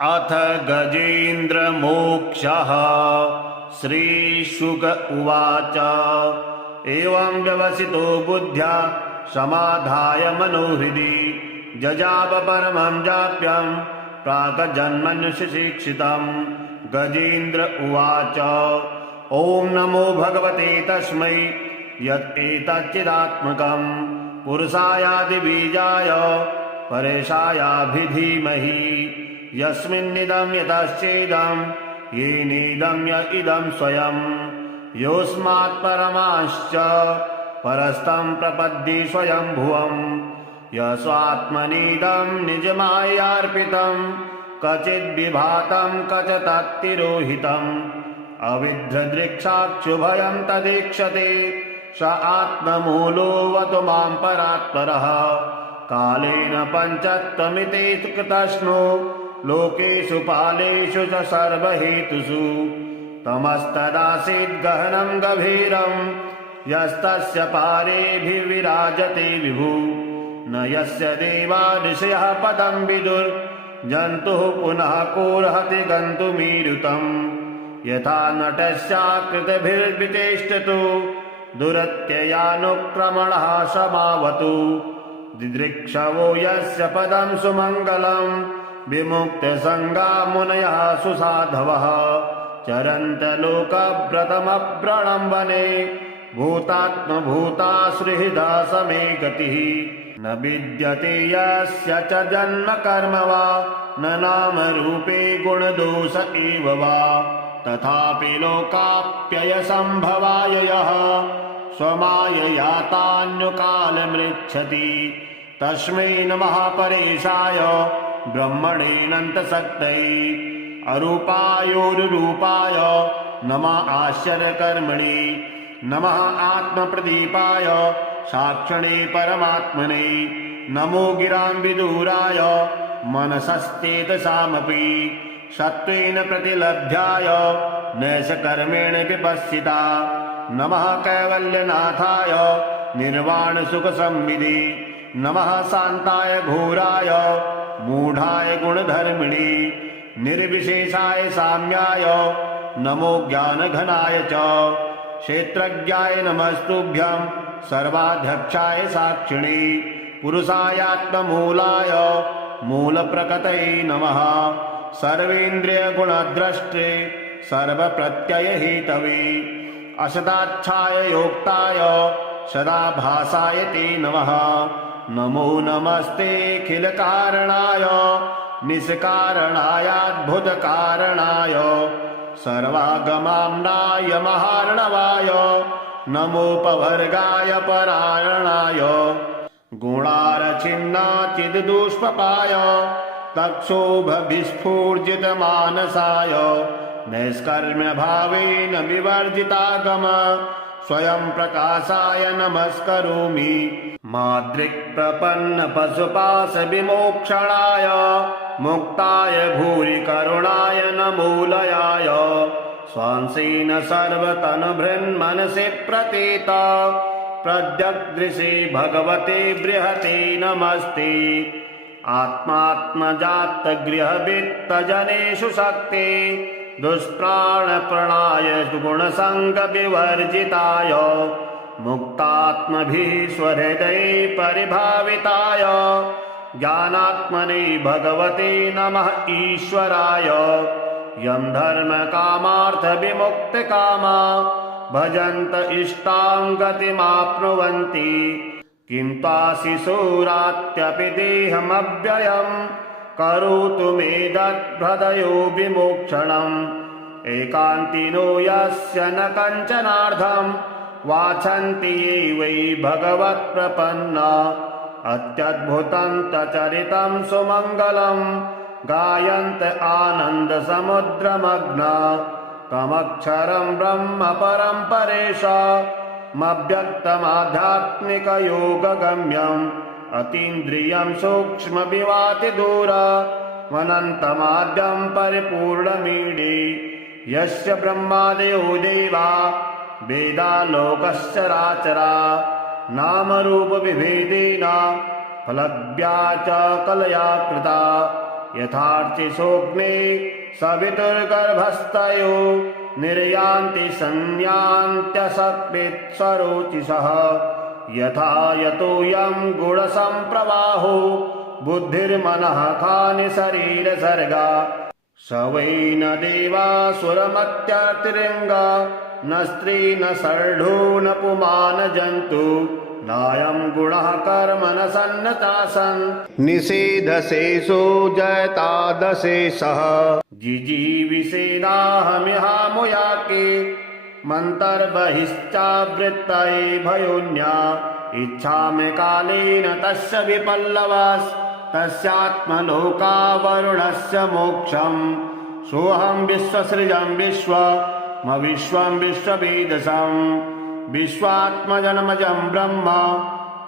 अथ गजेन्द्रमोक्षः। श्रीशुक उवाच। एवं व्यवसितो बुद्ध्या समाधाय मनोहृदि जजाप परमं जाप्यं प्राक्जन्मन्युशिक्षितम्। गजेन्द्र उवाच। ॐ नमो भगवते तस्मै यत्एतच्चिदात्मकम् पुरुषायादिबीजाय परेशायाभिधीमहि। यस्मिन्निदं यतश्चेदं येनेदं य इदं स्वयं योऽस्मात् परमाश्च परस्तं प्रपद्ये स्वयंभुवम्। यस्वात्मनीदं निजमायार्पितं क्वचिद्विभातं क्वच तत्तिरोहितम्। अविद्रदृक्साक्षुभयं तदीक्षते स आत्ममूलोऽवतु मां परात्परः। कालेन पञ्चत्वमिति कृतस्नो लोकेषु पालेषु च सर्वहेतुषु। तमस्तदासीद् गहनं गभीरं यस्तस्य पारेभिर्विराजते विभु। न यस्य देवा ऋषयः पदं विदुर्जन्तुः पुनः कोऽर्हति गन्तुमीरुतम्। यथा नटस्याकृतिभिर्विचेष्टतो दुरत्ययानुक्रमणः समावतु। दिदृक्षवो यस्य पदं सुमङ्गलं विमुक्तसङ्गा मुनयः सुसाधवः। चरन्त लोकव्रतमव्रणं वने भूतात्मभूतासुहृदा समे गतिः। न विद्यते यस्य च जन्म कर्म वा न नाम रूपे गुणदोष एव वा। तथापि लोकाप्ययसम्भवाय यः स्वमायया तान्युकालमृच्छति तस्मै नमः परेशाय ब्रह्मणेऽनन्तशक्तये। अरूपायोरुरूपाय नमः आश्चर्यकर्मणे। नमः आत्मप्रदीपाय साक्षिणे परमात्मने। नमो गिरां विदूराय मनसश्चेतसामपि सत्त्वेन प्रतिलभ्याय नैषकर्मेण विपश्चिता। नमः कैवल्यनाथाय निर्वाणसुखसंविदे। नमः शान्ताय घोराय मूढाय गुणधर्मिणे। निर्विशेषाय साम्याय नमो ज्ञानघनाय च। क्षेत्रज्ञाय नमस्तुभ्यं सर्वाध्यक्षाय साक्षिणे। पुरुषायात्ममूलाय मूलप्रकृतये नमः। सर्वेन्द्रियगुणद्रष्टे सर्वप्रत्ययहेतवे। असदाच्छाय योक्ताय सदाभासाय ते नमः। नमो नमस्तेऽखिलकारणाय निष्कारणायाद्भुतकारणाय सर्वागमाम्नाय महार्णवाय। नमोपवर्गाय परायणाय गुणारचिन्नाचिद्दुष्पपाय तक्षोभविस्फूर्जितमानसाय। नैष्कर्म्यभावेन विवर्जितागम स्वयं प्रकाशाय नमस्करोमि। माद्रिक्प्रपन्नपशुपाशविमोक्षणाय मुक्ताय भूरि करुणाय नमोलयाय। स्वांसेन सर्वतनुभृन्मनसि प्रतीत प्रद्यग्दृशे भगवते बृहते नमस्ते। आत्मात्मजातगृहवित्तजनेषु शक्ते दुष्प्राणप्रणाय गुणसङ्गविवर्जिताय। मुक्तात्मभिः स्वहृदये परिभाविताय ज्ञानात्मने भगवते नमः ईश्वराय। यं धर्मकामार्थविमुक्तकामा भजन्त इष्टां गतिमाप्नुवन्ति। किं त्वाशिशोरात्यपि देहमव्ययम् करोतु मे दद्भृदयो विमोक्षणम्। एकान्तिनो यस्य न कञ्चनार्थं वाञ्छन्ति ये वै भगवत्प्रपन्ना। अत्यद्भुतं तचरितं सुमङ्गलं गायन्त आनन्दसमुद्रमग्ना। तमक्षरं ब्रह्म परं परेशामव्यक्तमाध्यात्मिकयोगगम्यम्। अतीन्द्रियं सूक्ष्मविवातिदूरमनन्तमाद्यं परिपूर्णमीडे। यस्य ब्रह्मादयो देवा वेदालोकश्चराचरा। नामरूपविभेदेन फलज्ञा च कलया कृता। यथार्चिषोऽग्ने सवितुर्गर्भस्तयो निर्यान्ति संयान्त्यसत्वित्सरोचिषः यथा यतोऽयं गुणसम्प्रवाहो बुद्धिर्मनः खानि शरीरसर्गा स वै न देवासुरमत्यतिरङ्गा न स्त्री न शर्धो न पुमान जन्तु नायं गुणः कर्म न सन्नतासन् निषेधशेषो जयतादशेषः जिजीविषेदाहमिहामुयाके मन्तर्बहिश्चावृत्तये भयोन्या इच्छामि कालेन तस्य विपल्लवास् तस्यात्मलोकावरुणस्य मोक्षम् सोऽहं विश्वसृजं विश्वं विश्ववेदसम् विश्वात्मजन्मजं ब्रह्म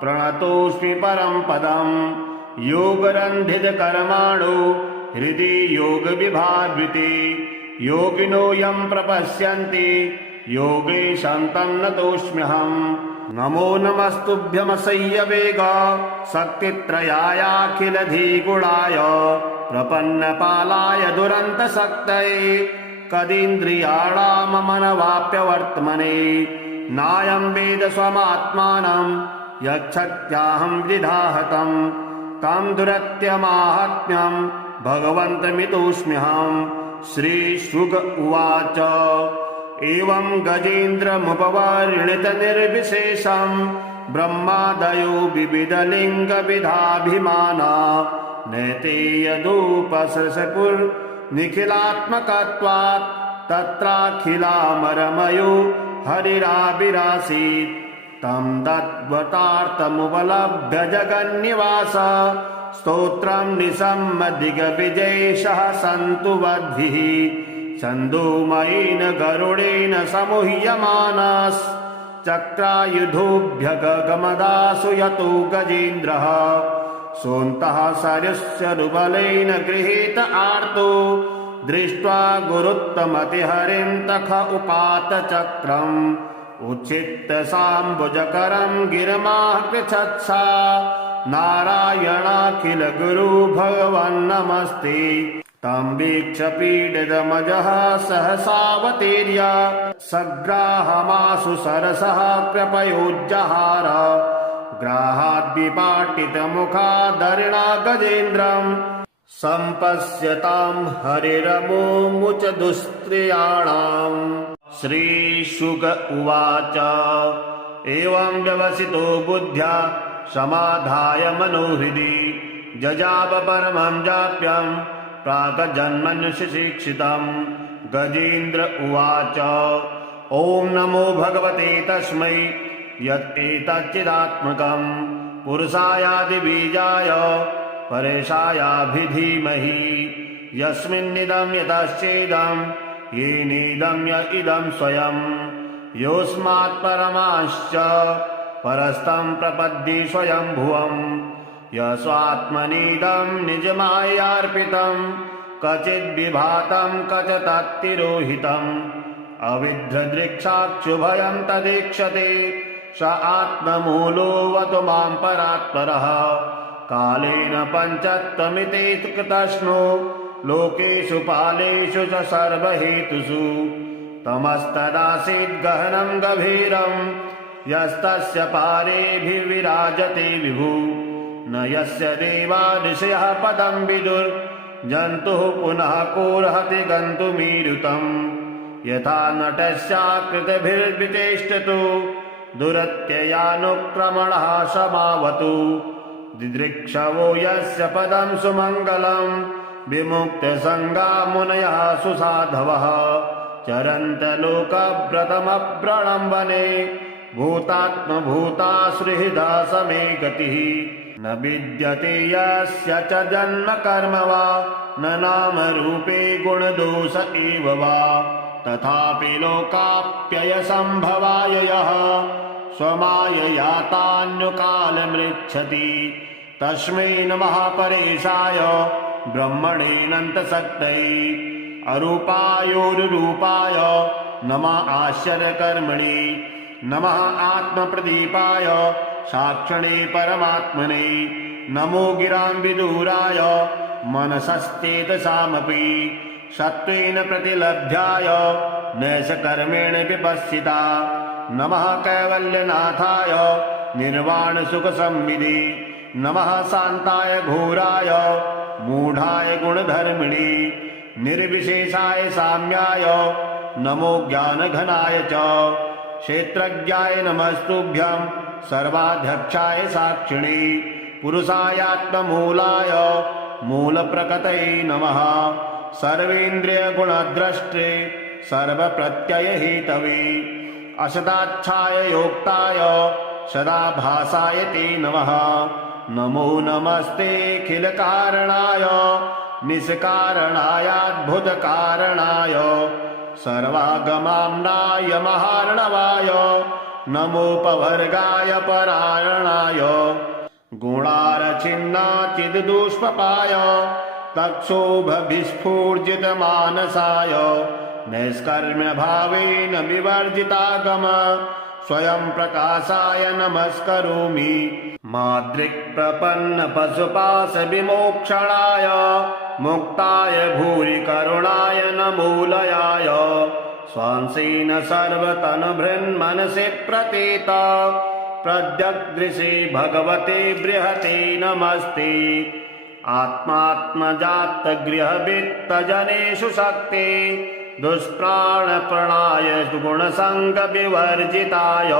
प्रणतोऽस्मि परं पदम् योगरन्धितकर्माणो हृदि योगविभावृते योगिनो यं प्रपश्यन्ति योगेशं तं नतोऽस्म्यहम् नमो नमस्तुभ्यमसह्यवेग शक्तित्रयायाखिलधिगुणाय प्रपन्नपालाय दुरन्तशक्तये कदीन्द्रियाणाममनवाप्यवर्त्मने नायं वेद स्वमात्मानं यच्छत्याहं विधाहतं तं दुरत्यमाहात्म्यं भगवन्तमितोऽस्म्यहं श्रीशुक उवाच एवं गजेन्द्रमुपवर्णितनिर्विशेषं ब्रह्मादयो विविधलिङ्गविधाभिमाना नैते यदुपसृशपुर्निखिलात्मकत्वात् तत्राखिलामरमयो हरिराविरासीत् तं तद्वतार्थमुपलभ्य जगन्निवास स्तोत्रं निसम्मदिग्विजयेशः सन्तु वद्भिः छन्दोमयेन गरुडेन समूह्यमानाश्चक्रायुधोऽभ्यगमदासु यतो गजेन्द्रः सोऽन्तः सरस्यरुबलेन गृहीत आर्तो दृष्ट्वा गुरुत्तमतिहरिं तख उपात चक्रम् उच्छित्य साम्बुजकरं गिरमाः पृच्छत्सा नारायणाखिल गुरु भगवन्नमस्ते तं वीक्ष्य पीडितमजः सहसावतीर्य सग्राहमाशु सरसः कृपयोज्जहार ग्राहाद्विपाटितमुखादरिणा गजेन्द्रम् सम्पश्यतां हरिरमुमुच दुस्त्रियाणाम् श्रीशुक उवाच एवं व्यवसितो बुद्ध्या समाधाय मनोहृदि जजाप परमं जाप्यं प्राक्जन्मन्यशिक्षितं गजेन्द्र उवाच ॐ नमो भगवते तस्मै यत्तेतच्चिदात्मकं पुरुषायादिबीजाय परेशायाभिधीमहि यस्मिन्निदं यतश्चेदं येनेदं य इदं स्वयं योऽस्मात् परमाश्च परस्तं प्रपद्ये स्वयंभुवम् यस्वात्मनीदं निजमायार्पितं क्वचिद्विभातं क्वच तत्तिरोहितम् अविद्रदृक्षाक्षुभयं तदीक्षते स आत्ममूलोऽवतु मां परात्परः कालेन पञ्चत्वमिति कृतस्नो लोकेषु पालेषु च सर्वहेतुषु तमस्तदासीद् गहनं गभीरं यस्तस्य पारेभिर्विराजते विभु न यस्य देवा ऋषयः पदं विदुर्जन्तुः पुनः कोऽर्हति गन्तुमीरुतम् यथा नटस्याकृतिभिर्विचेष्टतो दुरत्ययानुक्रमणः समावतु दिदृक्षवो यस्य पदं सुमङ्गलं विमुक्तसङ्गा मुनयः सुसाधवः चरन्तलोकव्रतमप्रणम्बने भूतात्मभूतासुहृदा समे गतिः न विद्यते यस्य च जन्म कर्म वा न नाम रूपे गुणदोष एव वा तथापि लोकाप्ययसम्भवाय यः स्वमाययातान्यकालमृच्छति तस्मै नमः परेशाय ब्रह्मणेऽनन्तशक्तये अरूपायोरुरूपाय नमः आश्चर्यकर्मणे नमः आत्मप्रदीपाय साक्षिणे परमात्मने नमो गिरां विदूराय मनसश्चेतसामपि सत्त्वेन प्रतिलभ्याय नैषकर्मेण विपश्चिता नमः कैवल्यनाथाय निर्वाणसुखसंविदे नमः शान्ताय घोराय मूढाय गुणधर्मिणे निर्विशेषाय साम्याय नमो ज्ञानघनाय च क्षेत्रज्ञाय नमस्तुभ्यं सर्वाध्यक्षाय साक्षिणे पुरुषायात्ममूलाय मूलप्रकृतये नमः सर्वेन्द्रियगुणद्रष्टे सर्वप्रत्ययहेतवे असदाच्छाय योक्ताय सदाभासाय ते नमः नमो नमस्तेऽखिलकारणाय निष्कारणायाद्भुतकारणाय सर्वागमाम्नाय महार्णवाय नमोपवर्गाय परायणाय गुणारचिन्नाचिद्दुष्पपाय तक्षोभविस्फूर्जितमानसाय नैष्कर्म्यभावेन विवर्जितागम स्वयं प्रकाशाय नमस्करोमि माद्रिक्प्रपन्नपशुपाशविमोक्षणाय मुक्ताय भूरि करुणाय नमोलयाय स्वांसेन सर्वतनुभृन्मनसि प्रतीत प्रद्यग्दृशे भगवते बृहते नमस्ते आत्मात्मजातगृहवित्तजनेषु शक्ते दुष्प्राणप्रणाय गुणसङ्गविवर्जिताय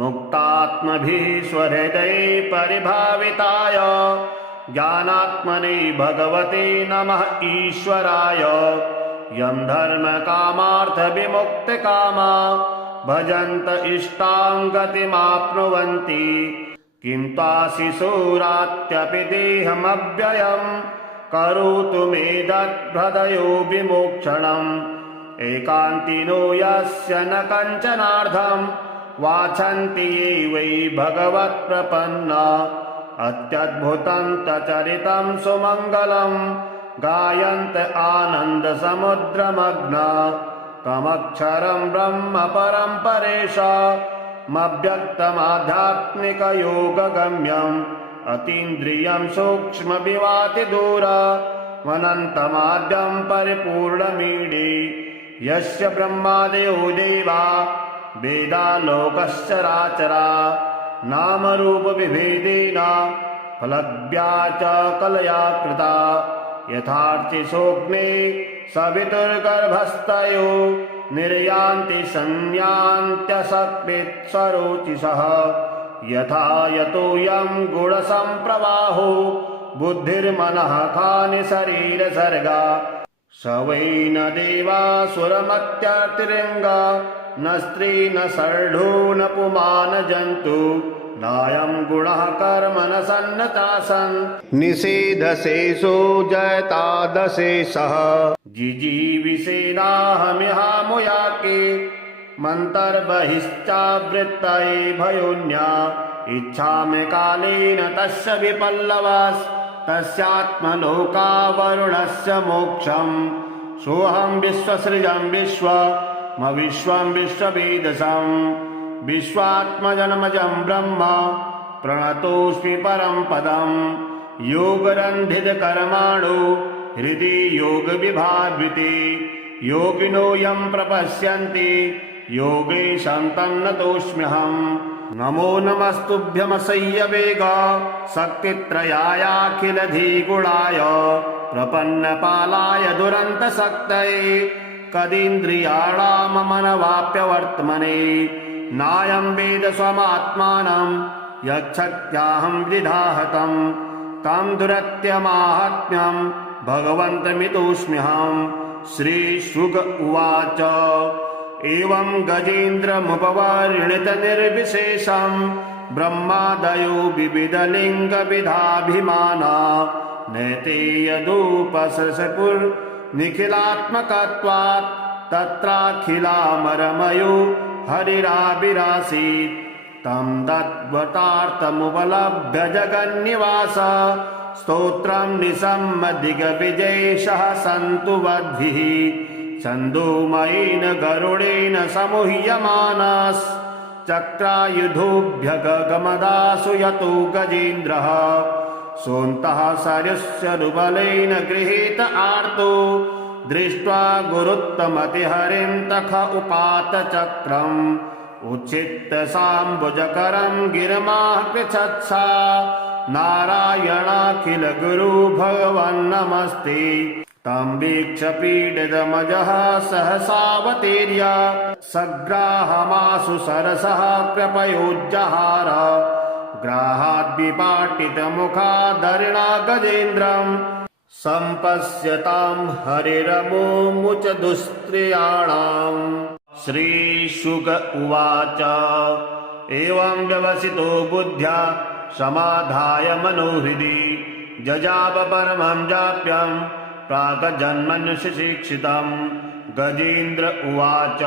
मुक्तात्मभिः स्वहृदये परिभाविताय ज्ञानात्मने भगवते नमः ईश्वराय यं धर्मकामार्थविमुक्तकामा भजन्त इष्टां गतिमाप्नुवन्ति किं ताशिशूरात्यपि देहमव्ययम् करोतु मे दद्भृदयो विमोक्षणम् एकान्तिनो यस्य न कञ्चनार्थं वाछन्ति ये वै भगवत्प्रपन्ना अत्यद्भुतं तचरितं सुमङ्गलं गायन्त आनन्दसमुद्रमग्ना तमक्षरं ब्रह्म परं परेशामव्यक्तमाध्यात्मिकयोगगम्यम् अतीन्द्रियं सूक्ष्मविवातिदूरमनन्तमाद्यं परिपूर्णमीडे यस्य ब्रह्मादयो देवा वेदालोकश्चराचरा नामरूपविभेदेन फलज्ञा च कलया कृता यथार्चिसोऽग्ने सवितुर्गर्भस्थयो निर्यान्ति संयान्त्यसत्वित्सरोचिषः यथा यतोऽयं गुणसम्प्रवाहो बुद्धिर्मनः खानि शरीरसर्गा स वै न देवासुरमत्यतिरिङ्गा न स्त्री न शर्ढो न पुमान जन्तु नायं गुणः कर्म न सन्न चासन् निषेधशेषो जयतादशेषः जिजीविषेणाहमिहामुयाके मन्तर्बहिश्चावृत्तये भयोन्या इच्छामि कालेन तस्य विपल्लवास् तस्यात्मलोकावरुणस्य मोक्षम् सोऽहं विश्वसृजं विश्वं विश्ववेदसम् विश्वात्मजन्मजं ब्रह्म प्रणतोऽस्मि परं पदम् योगरन्धितकर्माणो हृदि योगविभावृते योगिनो यं प्रपश्यन्ति योगेशं तन्नतोऽस्म्यहम् नमो नमस्तुभ्यमसह्यवेग शक्तित्रयायाखिलधिगुणाय प्रपन्नपालाय दुरन्तशक्तये कदीन्द्रियाणाममनवाप्यवर्त्मने नायं वेद स्वमात्मानं यच्छत्याहं विधाहतं तं दुरत्यमाहात्म्यं भगवन्तमितोऽस्म्यहम् श्रीशुक उवाच एवं गजेन्द्रमुपवर्णितनिर्विशेषं ब्रह्मादयो विविधलिङ्गविधाभिमाना नैते यदुपसृशपुर्निखिलात्मकत्वात् तत्राखिलामरमयो हरिराविरासीत् तं तद्वतार्थमुपलभ्य जगन्निवास स्तोत्रं निसम्मदिग्विजयेशः सन्तु वद्भिः छन्दोमयेन गरुडेन समूह्यमानाश्चक्रायुधोऽभ्यगमदासु यतो गजेन्द्रः सोऽन्तः सरस्य रुबलेन गृहीत आर्तो दृष्ट्वा गुरुत्तमतिहरिं तख उपात चक्रम् उच्छित्य साम्बुजकरं गिरमाः पृच्छत्सा नारायणाखिल गुरु भगवन्नमस्ते तं वीक्ष्य पीडितमजः सहसावतीर्य सग्राहमाशु सरसः कृपयोज्जहार ग्राहाद्विपाटितमुखादरिणा गजेन्द्रम् सम्पश्यतां हरिरमुमुच दुस्त्रियाणाम्। श्रीशुक उवाच एवं व्यवसितो बुद्ध्या समाधाय मनोहृदि जजाप परमं जाप्यं प्राक्जन्मन्युशिक्षितं। गजेन्द्र उवाच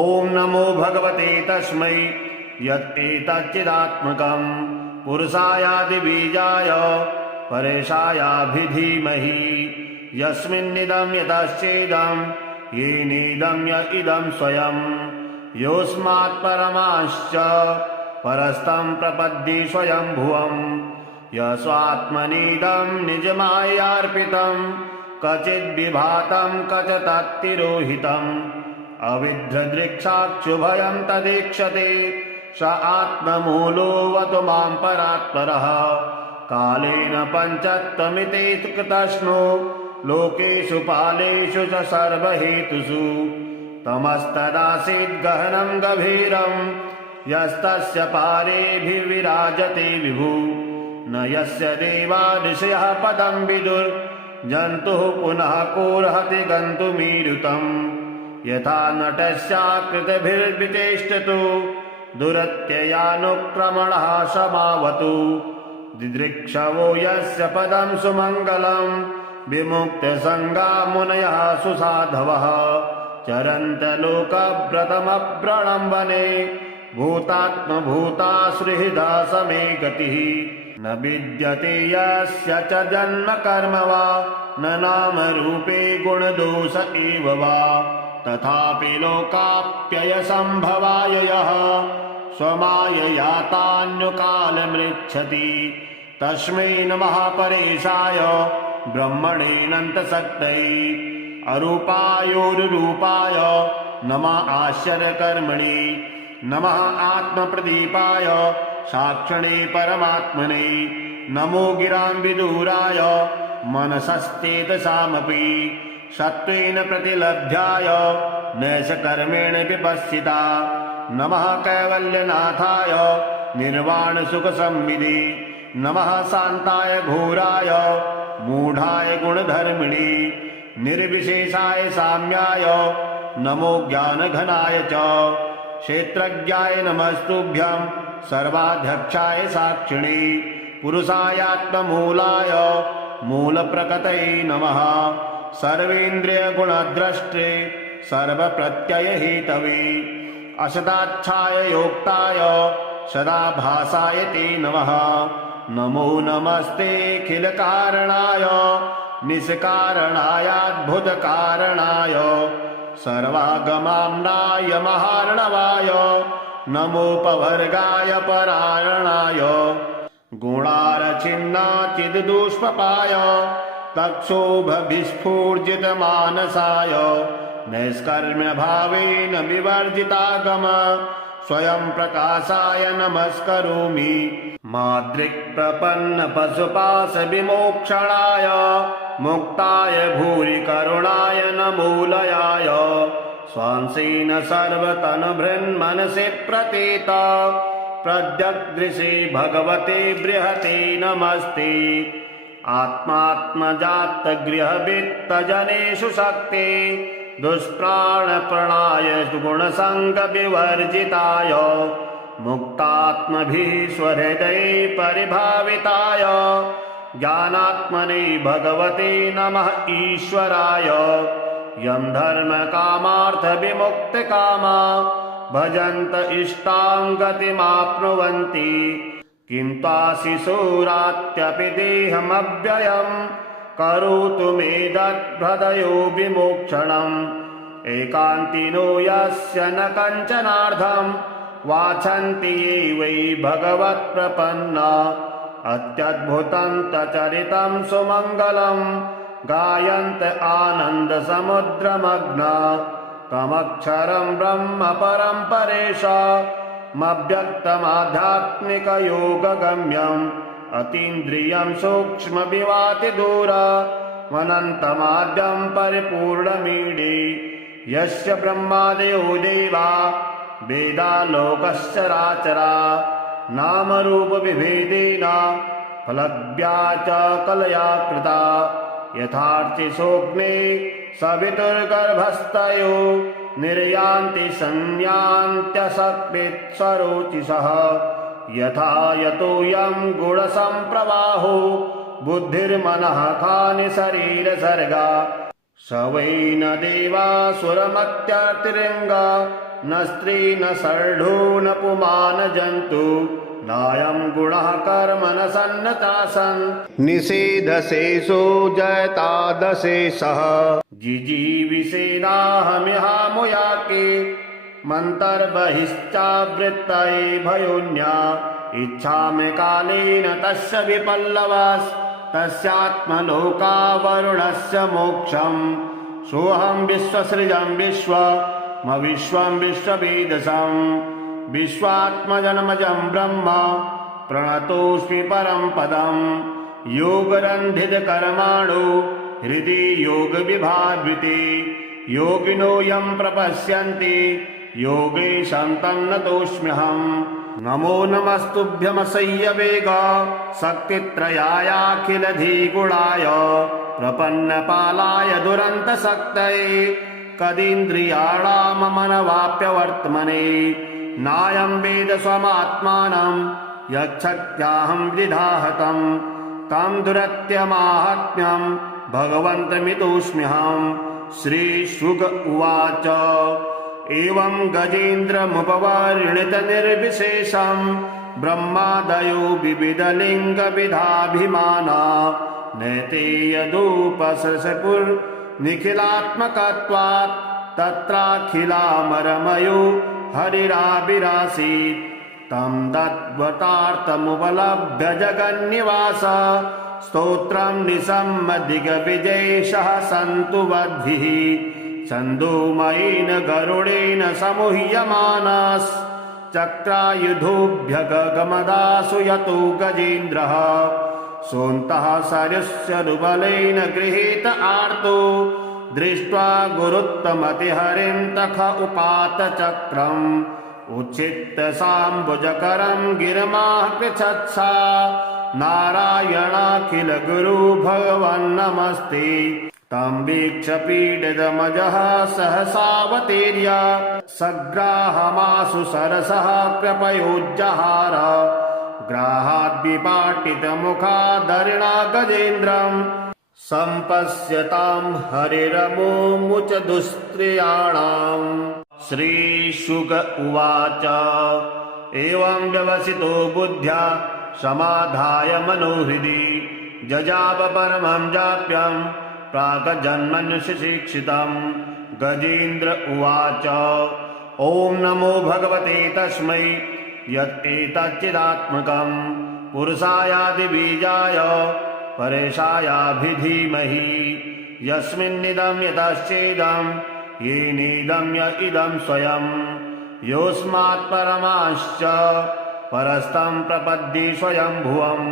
ॐ नमो भगवते तस्मै यत्तेतच्चिदात्मकं पुरुषायादिबीजाय परेशायाभिधीमहि यस्मिन्निदं यतश्चेदं येनेदं य इदं स्वयं योऽस्मात् परमाश्च परस्तं प्रपद्ये स्वयंभुवम् यस्वात्मनीदं निजमायार्पितं क्वचिद्विभातं क्वच तत्तिरोहितम् अविद्रदृक्षाक्षुभयं तदीक्षते स आत्ममूलोऽवतु मां परात्परः कालेन पञ्चत्वमिति कृतस्नो लोकेषु पालेषु च सर्वहेतुषु तमस्तदासीद् गहनं गभीरं यस्तस्य पारेभिर्विराजते विभु न यस्य देवा ऋषयः पदं विदुर्जन्तुः पुनः कोऽर्हति गन्तुमीरुतम् यथा नटस्याकृतिभिर्विचेष्टतो दुरत्ययानुक्रमणः समावतु दिदृक्षवो यस्य पदं सुमङ्गलं विमुक्तसङ्गा मुनयः सुसाधवः चरन्तलोकव्रतमव्रणं वने भूतात्मभूतासुहृदा समे गतिः न विद्यते यस्य च जन्म कर्म वा न नाम रूपे गुणदोष एव वा तथापि लोकाप्ययसम्भवाय यः स्वमाययातान्युकालमृच्छति तस्मै नमः परेशाय ब्रह्मणेऽनन्तशक्तये अरूपायोरुरूपाय नमः आश्चर्यकर्मणे नमः आत्मप्रदीपाय साक्षिणे परमात्मने नमो गिरां विदूराय मनसश्चेतसामपि सत्त्वेन प्रतिलभ्याय नैषकर्मेण विपश्चिता नमः कैवल्यनाथाय निर्वाणसुखसंविदे नमः शान्ताय घोराय मूढाय गुणधर्मिणे निर्विशेषाय साम्याय नमो ज्ञानघनाय च क्षेत्रज्ञाय नमस्तुभ्यं सर्वाध्यक्षाय साक्षिणे पुरुषायात्ममूलाय मूलप्रकृतये नमः सर्वेन्द्रियगुणद्रष्टे सर्वप्रत्ययहेतवे असदाच्छाय योक्ताय सदाभासाय ते नमः नमो नमस्तेऽखिलकारणाय निष्कारणायाद्भुतकारणाय सर्वागमाम्नाय महार्णवाय नमोपवर्गाय परायणाय गुणारचिन्नाचिद्दुष्पपाय तक्षोभविस्फूर्जितमानसाय नैष्कर्म्यभावेन विवर्जितागम स्वयं प्रकाशाय नमस्करोमि माद्रिक्प्रपन्नपशुपाशविमोक्षणाय मुक्ताय भूरि करुणाय नमोलयाय स्वांसेन सर्वतनुभृन्मनसि प्रतीत प्रद्यग्दृशे भगवते बृहते नमस्ते आत्मात्मजातगृहवित्तजनेषु शक्ते दुष्प्राणप्रणाय गुणसङ्गविवर्जिताय मुक्तात्मभिः स्वहृदये परिभाविताय ज्ञानात्मने भगवते नमः ईश्वराय यं धर्मकामार्थविमुक्तकामा भजन्त इष्टां गतिमाप्नुवन्ति किं ताशिशूरात्यपि देहमव्ययम् करोतु मे दद्भृदयो विमोक्षणम् एकान्तिनो यस्य न कञ्चनार्धम् वाछन्ति ये वै भगवत्प्रपन्ना अत्यद्भुतं तचरितं सुमङ्गलं गायन्त आनन्दसमुद्रमग्ना तमक्षरं ब्रह्म परं परेशामव्यक्तमाध्यात्मिकयोगगम्यम् अतीन्द्रियं सूक्ष्मविवातिदूरमनन्तमाद्यं परिपूर्णमीडे यस्य ब्रह्मादयो देवा वेदालोकश्चराचरा नामरूपविभेदेन फलज्ञा च कलया कृता यथार्चिसोऽग्ने सवितुर्गर्भस्थयो निर्यान्ति संयान्त्यसत्वित्सरोचिषः यथा यतोऽयं गुणसम्प्रवाहो बुद्धिर्मनः खानि शरीरसर्गा स वै न देवासुरमत्यतिरिङ्गा न स्त्री न शर्ढो न पुमान जन्तु नायं गुणः कर्म न सन्नतासन् निषेधशेषो जयतादशेषः जिजीविषेणाहमिहामुयाके मन्तर्बहिश्चावृत्तये भयोन्या इच्छामि कालेन तस्य विपल्लवास्तस्यात्मलोकावरुणस्य मोक्षम् सोऽहं विश्वसृजं विश्वं विश्ववेदसं विश्वात्मजन्मजं ब्रह्म प्रणतोऽस्मि परं पदं योगरन्धितकर्माणो हृदि योगविभावृते योगिनो यं प्रपश्यन्ति योगेशं तं नतोऽस्म्यहम् नमो नमस्तुभ्यमसह्यवेग शक्तित्रयायाखिलधिगुणाय प्रपन्नपालाय दुरन्तशक्तये कदीन्द्रियाणाममनवाप्यवर्त्मने नायं वेद स्वमात्मानं यच्छक्त्याहं विधाहतं तं दुरत्यमाहात्म्यं भगवन्तमितोऽस्म्यहम् श्रीशुक उवाच एवं गजेन्द्रमुपवर्णितनिर्विशेषं ब्रह्मादयो विविधलिङ्गविधाभिमाना नैते यदुपसृशपुर्निखिलात्मकत्वात् तत्राखिलामरमयो हरिराविरासीत् तं तद्वतार्थमुपलभ्य जगन्निवास स्तोत्रं निसम्मदिग्विजयेशः सन्तु वद्भिः छन्दोमयेन गरुडेन समूह्यमानश्चक्रायुधोऽभ्यगमदासु यतो गजेन्द्रः सोऽन्तः सरस्यरुबलेन गृहीत आर्तो दृष्ट्वा गुरुत्तमतिहरिं तख उपात चक्रम् उच्छित्य साम्बुजकरं गिरमाः पृच्छत्सा नारायणाखिल गुरु भगवन्नमस्ते तं वीक्ष्य पीडितमजः सहसावतीर्य सग्राहमाशु सरसः कृपयोज्जहार ग्राहाद्विपाटितमुखादरिणा गजेन्द्रम् सम्पश्यतां हरिरमुमुच दुस्त्रियाणाम् श्रीशुक उवाच एवं व्यवसितो बुद्ध्या समाधाय मनोहृदि जजाप परमं जाप्यं प्राक्जन्मन्युशिक्षितं गजेन्द्र उवाच ॐ नमो भगवते तस्मै यत्एतच्चिदात्मकं पुरुषायादिबीजाय परेशायाभिधीमहि यस्मिन्निदं यतश्चेदं येनेदं य इदं स्वयं योऽस्मात् परमाश्च परस्तं प्रपद्ये स्वयंभुवम्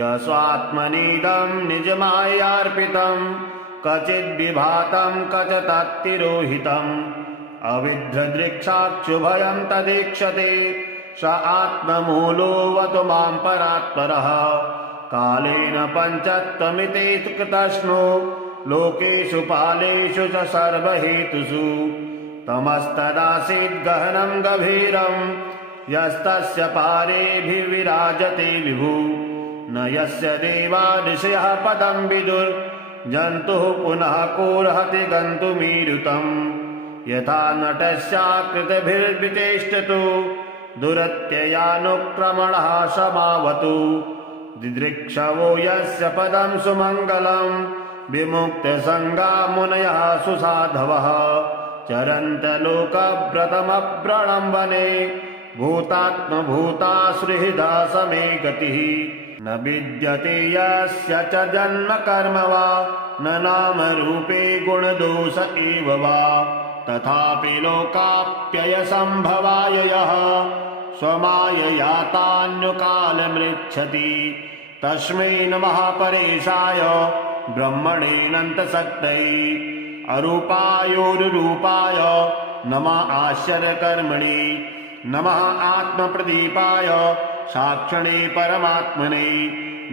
यस्वात्मनीदं निजमायार्पितं क्वचिद्विभातं क्वच तत्तिरोहितम् अविद्रदृक्षाक्षुभयं तदीक्षते स आत्ममूलोऽवतु मां परात्परः कालेन पञ्चत्वमिते कृतस्नो लोकेषु पालेषु च सर्वहेतुषु तमस्तदासीद् गहनं गभीरं यस्तस्य पारेभिर्विराजते विभु न यस्य देवा ऋषयः पदं विदुर्जन्तुः पुनः कोऽर्हति गन्तुमीरुतम् यथा नटस्याकृतिभिर्विचेष्टतो दुरत्ययानुक्रमणः समावतु दिदृक्षवो यस्य पदं सुमङ्गलं विमुक्तसङ्गा मुनयः सुसाधवः चरन्तलोकव्रतमप्रणम्बने भूतात्मभूताश्रिहृदा समे गतिः न विद्यते यस्य च जन्म कर्म वा न नामरूपे गुणदोष एव वा तथापि लोकाप्ययसम्भवाय यः स्वमायया तान्यकालमृच्छति तस्मै नमः परेशाय ब्रह्मणेऽनन्तशक्तये अरूपायोरुरूपाय नमः आश्चर्यकर्मणे नमः आत्मप्रदीपाय साक्षिणे परमात्मने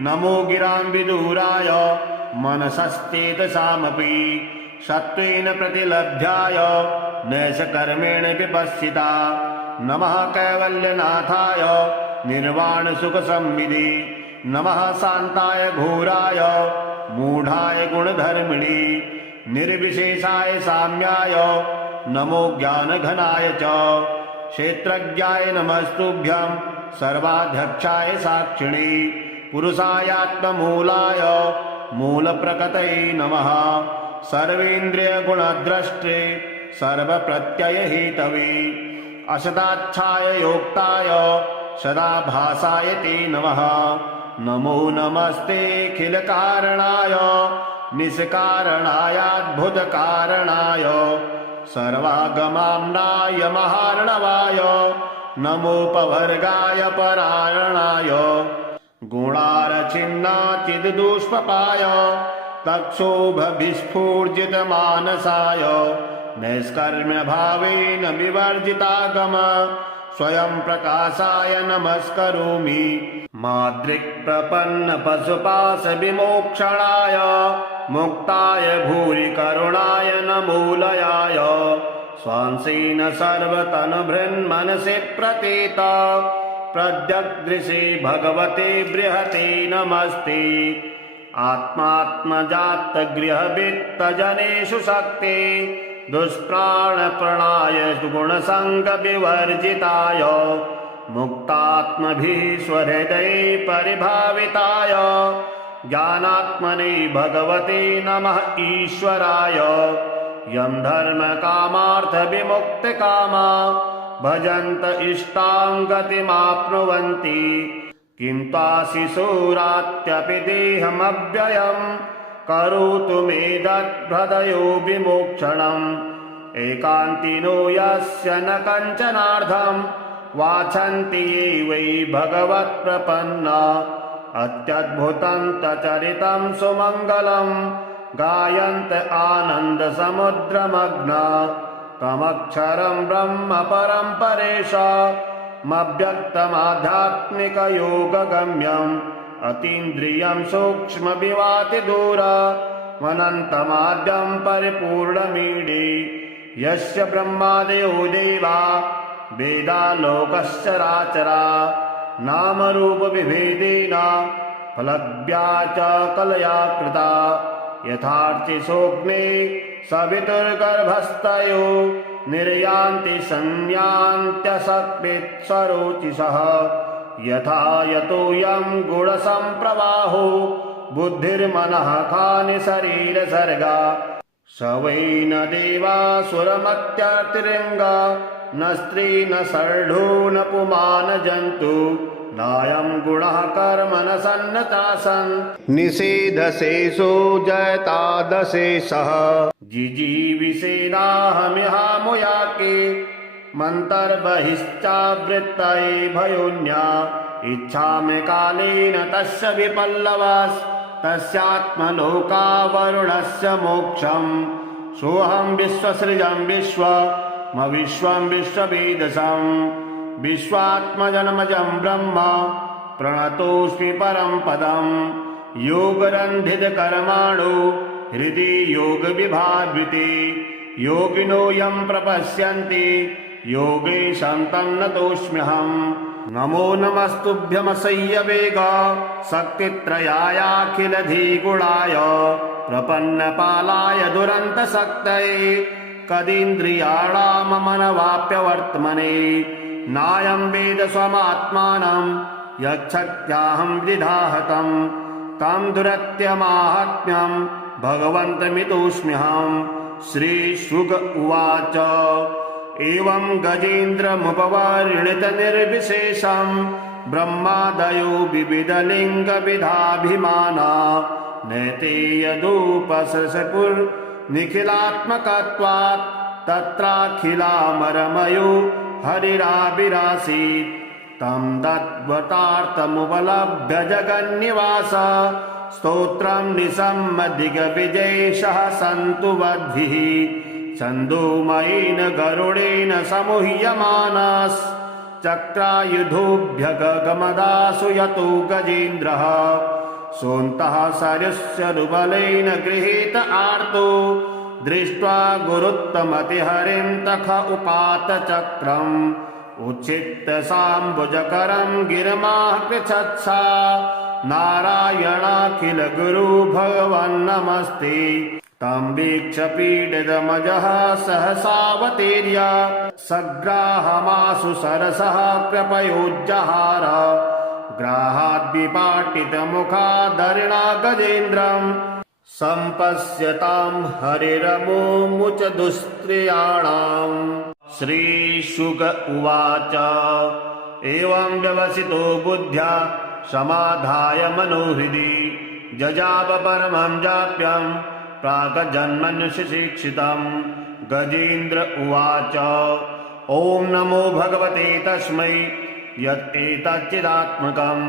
नमो गिराम्बिदूराय मनसश्चेतसामपि सत्त्वेन प्रतिलभ्याय नैषकर्मेण विपश्चिता नमः कैवल्यनाथाय निर्वाणसुखसंविदे नमः शान्ताय घोराय मूढाय गुणधर्मिणे निर्विशेषाय साम्याय नमो ज्ञानघनाय च क्षेत्रज्ञाय नमस्तुभ्यं सर्वाध्यक्षाय साक्षिणे पुरुषायात्ममूलाय मूलप्रकृतये नमः सर्वेन्द्रियगुणद्रष्टे सर्वप्रत्ययहेतवे असदाच्छाय योक्ताय सदाभासाय ते नमः नमो नमस्तेऽखिलकारणाय निष्कारणायाद्भुतकारणाय सर्वागमाम्नाय महार्णवाय नमोपवर्गाय परायणाय गुणारचिन्नाचिद्दुष्पपाय तक्षोभविस्फूर्जितमानसाय नैष्कर्म्यभावेन विवर्जितागम स्वयं प्रकाशाय नमस्करोमि माद्रिक्प्रपन्नपशुपाशविमोक्षणाय मुक्ताय भूरि करुणाय नमोलयाय स्वांसेन सर्वतनुभृन्मनसि प्रतीत प्रत्यग्दृशे भगवते बृहते नमस्ते आत्मात्मजातगृहवित्तजनेषु शक्ते दुष्प्राणप्रणाय गुणसङ्गविवर्जिताय मुक्तात्मभिः स्वहृदये परिभाविताय ज्ञानात्मने भगवते नमः ईश्वराय यं धर्मकामार्थविमुक्तकामा भजन्त इष्टां गतिमाप्नुवन्ति किं त्वाशिशोरात्यपि देहमव्ययं करोतु मे तद्भृदयो विमोक्षणम् एकान्तिनो यस्य न कञ्चनार्थं वाछन्ति ये वै भगवत्प्रपन्ना अत्यद्भुतं तचरितं सुमङ्गलं गायन्त आनन्दसमुद्रमग्ना तमक्षरं ब्रह्म परं परेशामव्यक्तमाध्यात्मिकयोगगम्यम् अतीन्द्रियं सूक्ष्मविवातिदूरमनन्तमाद्यं परिपूर्णमीडे यस्य ब्रह्मादयो देवा वेदालोकश्चराचरा नामरूपविभेदेन फलव्या च कलया कृता यथार्चिसोऽग्ने सवितुर्गर्भस्थयो निर्यान्ति संयान्त्यसत्वित्सरोचिषः यथा यतोऽयं गुणसम्प्रवाहो बुद्धिर्मनः खानि शरीरसर्गा स वै न देवासुरमत्यतिरिङ्गा न स्त्री न शर्ढो न पुमान जन्तु नायं गुणः कर्म न सन्नतासन् निषेधशेषो जयतादशेषः जिजीविषेदाहमिहामुयाके मन्तर्बहिश्चावृत्तये भयोन्या इच्छामि कालेन तस्य विपल्लवास् तस्यात्मलोकावरुणस्य मोक्षम् सोऽहं विश्वसृजं विश्वं विश्ववेदसं विश्वात्मजन्मजं ब्रह्म प्रणतोऽस्मि परं पदं योगरन्धितकर्माणो हृदि योगविभावृते योगिनो यं प्रपश्यन्ति योगेशं तं नतोऽस्म्यहम् नमो नमस्तुभ्यमसह्यवेग शक्तित्रयायाखिलधिगुणाय प्रपन्नपालाय दुरन्तशक्तये कदीन्द्रियाणाममनवाप्यवर्त्मने नायं वेद स्वमात्मानं यच्छक्त्याहं विधाहतं तं दुरत्यमाहात्म्यं भगवन्तमितोऽस्म्यहम् श्रीशुक उवाच एवं गजेन्द्रमुपवर्णितनिर्विशेषं ब्रह्मादयो विविधलिङ्गविधाभिमाना नैते यदुपसृपुर्निखिलात्मकत्वात् तत्राखिलामरमयो हरिराविरासीत् तं तद्वतार्थमुपलभ्य जगन्निवास स्तोत्रं निसम्मदिग्विजयेशः सन्तु वद्भिः छन्दोमयेन गरुडेन समूह्यमानश्चक्रायुधोऽभ्यगमदासु यतो गजेन्द्रः सोऽन्तः सरस्वरुबलेन गृहीत आर्तो दृष्ट्वा गुरुत्तमतिहरिं तख उपात चक्रम् उच्छित्य साम्बुजकरं गिरमाः पृच्छत्सा नारायणाखिल गुरु भगवन्नमस्ते तं वीक्ष्य पीडितमजः सहसावतीर्य सग्राहमाशु सरसः कृपयोज्जहार ग्राहाद्विपाटितमुखादरिणा गजेन्द्रम् सम्पश्यतां हरिरमुमुच दुस्त्रियाणाम् श्रीशुक उवाच एवं व्यवसितो बुद्ध्या समाधाय मनोहृदि जजाप परमं जाप्यं प्रागजन्मन्युशिक्षितं गजेन्द्र उवाच ॐ नमो भगवते तस्मै यत्एतच्चिदात्मकं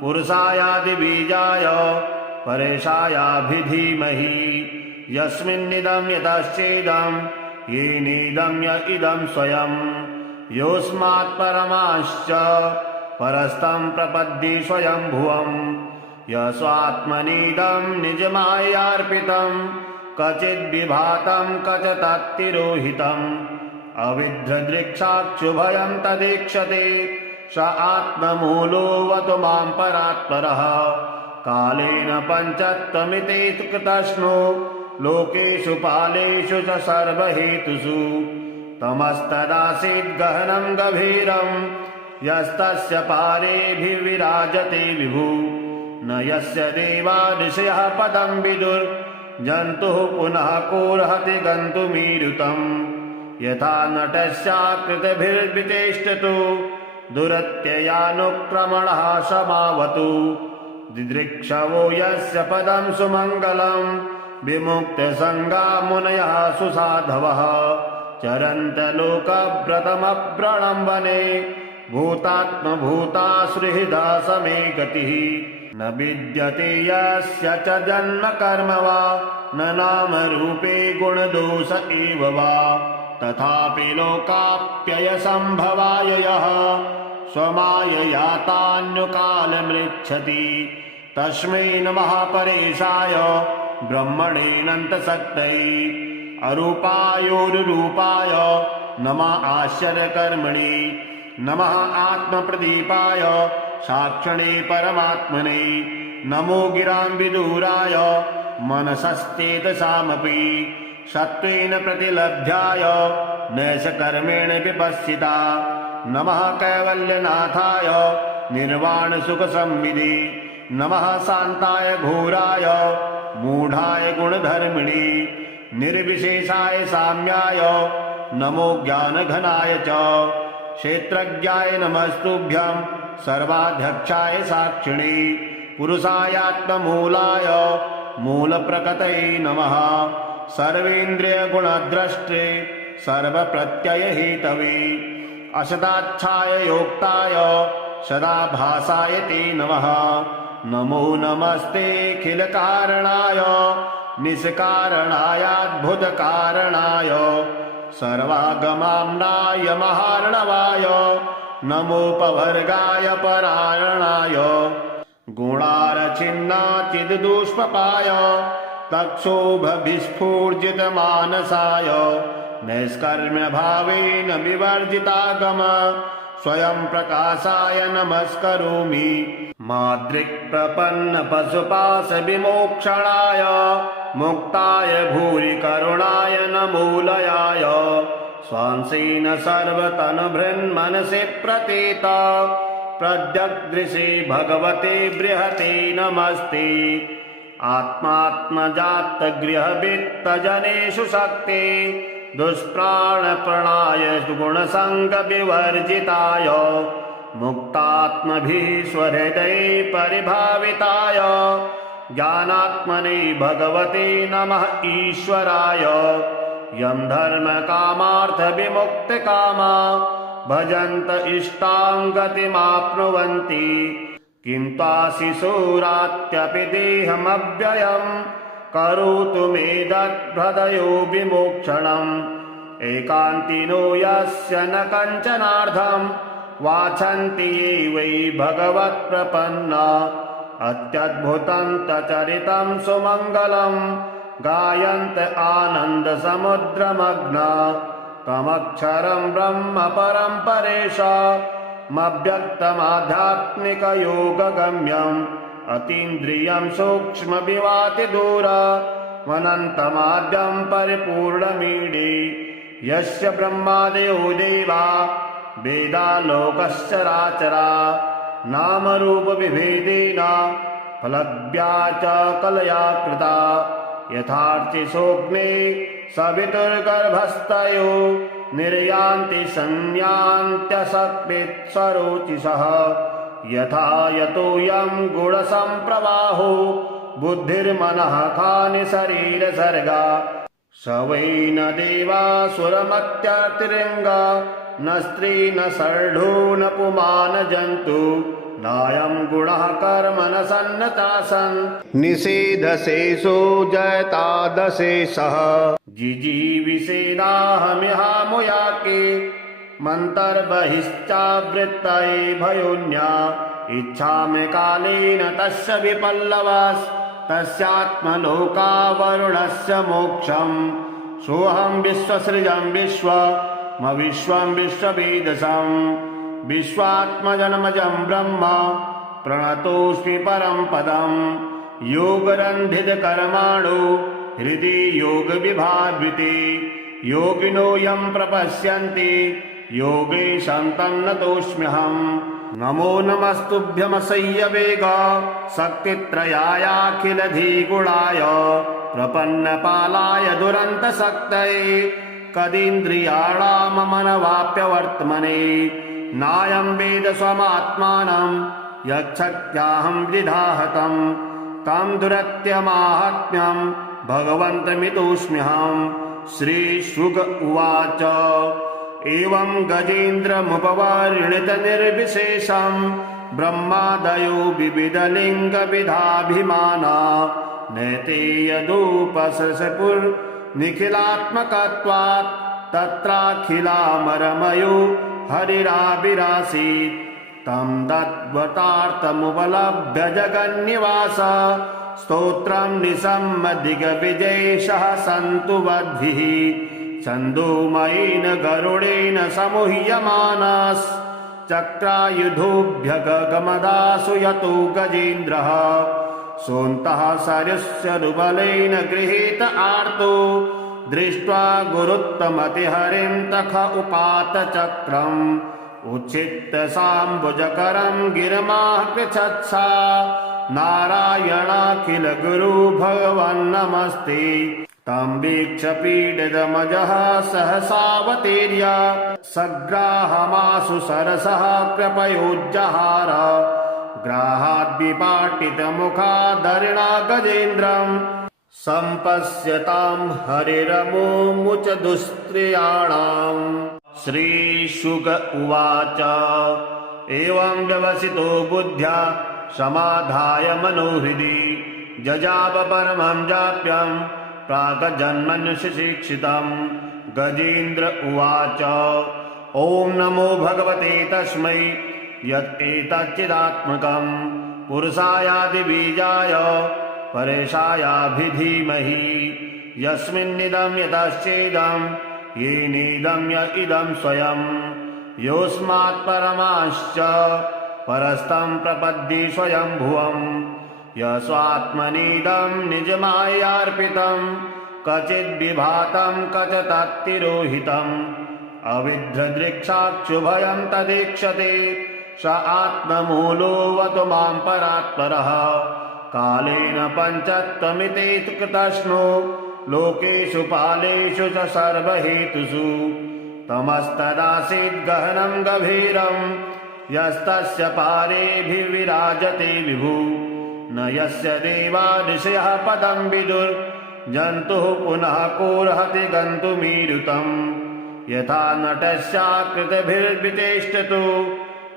पुरुषायादिबीजाय परेशायाभिधीमहि यस्मिन्निदं यतश्चेदं येनेदं य इदं स्वयं योऽस्मात् परमाश्च परस्तं प्रपद्ये स्वयंभुवं यस्वात्मनीदं निजमायार्पितं क्वचिद्विभातं क्वच तत्तिरोहितम् अविद्रदृक्षाक्षुभयं तदीक्षते स आत्ममूलोऽवतु मां परात्परः कालेन पञ्चत्वमिते कृतस्नो लोकेषु पालेषु च सर्वहेतुषु तमस्तदासीद् गहनं गभीरं यस्तस्य पारेभिर्विराजते विभु न यस्य देवा ऋषयः पदं विदुर्जन्तुः पुनः कोऽर्हति गन्तुमीरुतम् यथा नटस्याकृतिभिर्विचेष्टतो दुरत्ययानुक्रमणः समावतु दिदृक्षवो यस्य पदं सुमङ्गलं विमुक्तसङ्गा मुनयः सुसाधवः चरन्तलोकव्रतमव्रणं वने भूतात्मभूतासुहृदा समे गतिः न विद्यते यस्य च जन्म कर्म वा न नाम रूपे गुणदोष एव वा तथापि लोकाप्ययसम्भवाय यः स्वमाययातान्युकालमृच्छति तस्मै नमः परेशाय ब्रह्मणेऽनन्तशक्तये अरूपायोरुरूपाय नमः आश्चर्यकर्मणे नमः आत्मप्रदीपाय साक्षिणे परमात्मने नमो गिरां विदूराय मनसश्चेतसामपि सत्त्वेन प्रतिलभ्याय नैषकर्मेण विपश्चिता नमः कैवल्यनाथाय निर्वाणसुखसंविदे नमः शान्ताय घोराय मूढाय गुणधर्मिणे निर्विशेषाय साम्याय नमो ज्ञानघनाय च क्षेत्रज्ञाय नमस्तुभ्यं सर्वाध्यक्षाय साक्षिणे पुरुषायात्ममूलाय मूलप्रकृतये नमः सर्वेन्द्रियगुणद्रष्टे सर्वप्रत्ययहेतवे असदाच्छाय योक्ताय सदाभासाय ते नमः नमो नमस्तेऽखिलकारणाय निष्कारणायाद्भुतकारणाय सर्वागमाम्नाय महार्णवाय नमोपवर्गाय परायणाय गुणारचिन्नाचिद्दुष्पपाय तक्षोभविस्फूर्जितमानसाय नैष्कर्म्यभावेन विवर्जितागम स्वयं प्रकाशाय नमस्करोमि माद्रिक्प्रपन्नपशुपाशविमोक्षणाय मुक्ताय भूरि करुणाय नमोलयाय स्वांसेन सर्वतनुभृन्मनसि प्रतीत प्रत्यग्दृशे भगवते बृहते नमस्ते आत्मात्मजातगृहवित्तजनेषु शक्ते दुष्प्राणप्रणाय गुणसङ्गविवर्जिताय मुक्तात्मभिः स्वहृदये परिभाविताय ज्ञानात्मने भगवते नमः ईश्वराय। यं धर्मकामार्थविमुक्तकामा भजन्त इष्टां गतिमाप्नुवन्ति। किं त्वाशिशूरात्यपि देहमव्ययम् करोतु मेदद्भृदयो विमोक्षणम्। एकान्तिनो यस्य न कञ्चनार्थं वाञ्छन्ति ये वै भगवत्प्रपन्ना। अत्यद्भुतं तचरितं सुमङ्गलं गायन्त आनन्दसमुद्रमग्ना। तमक्षरं ब्रह्म परं परेशामव्यक्तमाध्यात्मिकयोगगम्यम्। अतीन्द्रियं सूक्ष्मविवातिदूरमनन्तमाद्यं परिपूर्णमीडे। यस्य ब्रह्मादयो देवा वेदालोकश्चराचरा। नामरूपविभेदेन फलज्ञा च कलया कृता। यथार्चिसोऽग्ने सवितुर्गर्भस्थयो निर्यान्ति संयान्त्यसकृत्स्वरोचिषः। यथा यतोऽयं गुणसम्प्रवाहो बुद्धिर्मनः खानि शरीरसर्गा। स वै न देवासुरमत्यतिरिङ्गा न स्त्री न शर्ढो न पुमान जन्तु। नायं गुणः कर्म न सन्नतासन् निषेधशेषो जयतादशेषः। जिजीविषेणाहमिहामुयाके मन्तर्बहिश्चावृत्तये भयोन्या। इच्छामि कालेन तस्य विपल्लवास्तस्यात्मलोकावरुणस्य मोक्षम्। सोऽहं विश्वसृजं विश्वमविश्वं विश्ववेदसं। विश्वात्मजन्मजं ब्रह्म प्रणतोऽस्मि परं पदम्। योगरन्धितकर्माणो हृदि योगविभावृते। योगिनो यं प्रपश्यन्ति योगेशं तं नतोऽस्म्यहम्। नमो नमस्तुभ्यमसह्यवेग शक्तित्रयायाखिलधिगुणाय। प्रपन्नपालाय दुरन्तशक्तये कदीन्द्रियाणाममनवाप्यवर्त्मने। नायं वेद स्वमात्मानं यच्छक्त्याहं वृधाहतं। तं दुरत्यमाहात्म्यं भगवन्तमितोऽस्म्यहम्। श्रीशुक उवाच एवं गजेन्द्रमुपवर्णितनिर्विशेषं ब्रह्मादयो विविधलिङ्गविधाभिमाना। नैते यदुपसृशपुर्निखिलात्मकत्वात् तत्राखिलामरमयो हरिराविरासीत्। तं दद्वतार्थमुपलभ्य जगन्निवास स्तोत्रं निसम्मदिग्विजयेशः सन्तु वद्भिः। छन्दोमयेन गरुडेन समूह्यमानश्चक्रायुधोऽभ्यगमदासु यतो गजेन्द्रः। सोऽन्तः सरस्वरुबलेन गृहीत आर्तो दृष्ट्वा गुरुत्तमतिहरिं तख उपात चक्रम्। उच्छित्त साम्बुजकरं गिरमाः पृच्छत्सा नारायणाखिल गुरु भगवन्नमस्ते। तं वीक्ष्य पीडितमजः सहसावतीर्य सग्राहमाशु सरसः कृपयोज्जहार। ग्राहाद्विपाटितमुखादरिणा गजेन्द्रम् सम्पश्यतां हरिरमुमुच दुस्त्रियाणाम्। श्रीशुक उवाच एवं व्यवसितो बुद्ध्या समाधाय मनोहृदि जजाप परमं जाप्यं प्रागजन्मन्युशिक्षितम्। गजेन्द्र उवाच ॐ नमो भगवते तस्मै यत्तेतच्चिदात्मकम् पुरुषायादिबीजाय परेशायाभिधीमहि। यस्मिन्निदं यतश्चेदं येनेदं य इदं स्वयं। योऽस्मात् परमाश्च परस्तं प्रपद्ये स्वयंभुवम्। यस्वात्मनीदं निजमायार्पितं क्वचिद्विभातं क्वचित्तिरोहितम्। अविद्रदृक्षाक्षुभयं तदीक्षते स आत्ममूलोऽवतु मां परात्परः। कालेन पञ्चत्वमिति कृतस्नो लोकेषु पालेषु च सर्वहेतुषु। तमस्तदासीद् गहनं गभीरं यस्तस्य पारेभिर्विराजते विभु न यस्य देवा ऋषयः पदं विदुर् जन्तुः पुनः कोऽर्हति गन्तुमीरुतम् यथा नटस्याकृतिभिर्विचेष्टतु